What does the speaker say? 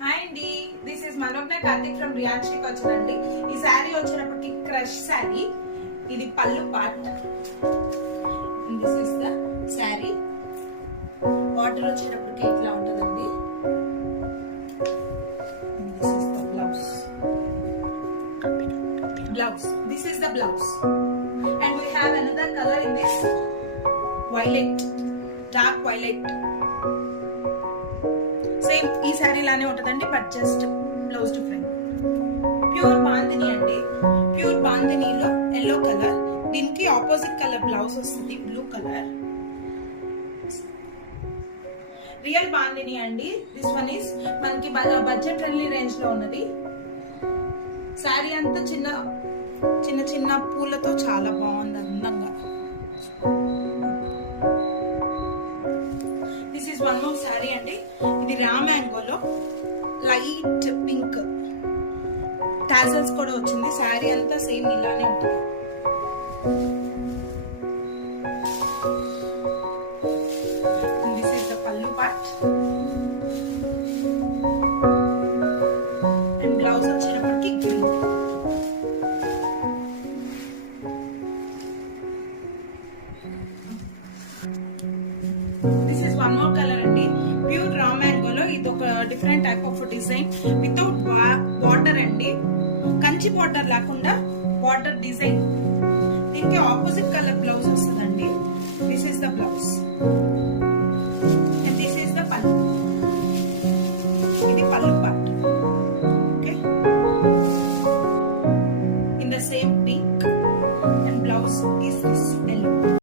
హాయ్ అండి, this is Manogna Karthik from Riyanshi culture అండి. ఈ శారీ వచ్చినప్పటికి క్రష్ శారీ. ఇది pallu part. This is the sari. Border వచ్చేటప్పటికి ఇట్లా ఉంటుందండి. This is the blouse. This is the blouse. And we have another color in this violet, dark violet. Same ఈ శారీ లానే ఉంటుందండి, but just blouse different. Pure bandhani అండి. ప్యూర్ బాందినీలో ఎల్లో కలర్, దీనికి opposite colour blouse వస్తుంది, బ్లూ కలర్. రియల్ బాందిని అండి. This one is మనకి budget friendly range లో ఉన్నది. శారీ అంతా చిన్న చిన్న చిన్న పూలతో చాలా బాగుంది, అందంగా. This is one more sari అండి. ఇది రా మ్యాంగోలో లైట్ పింక్ టాజల్స్ కూడా వచ్చింది. శారీ అంతా సేమ్ ఇలానే ఉంటుంది. దిస్ ఈస్ ద పల్లు పార్ట్. అండ్ బ్లౌజ్ వచ్చేటప్పటికి green. This is one more colour అండి. ప్యూర్ రా మ్యాంగోలో ఇది ఒక different type of design without border అండి. కంచి బార్డర్ లేకుండా బార్డర్ డిజైన్. దీనికి ఆపోజిట్ కలర్ బ్లౌజ్ వస్తుందండి. This is the blouse.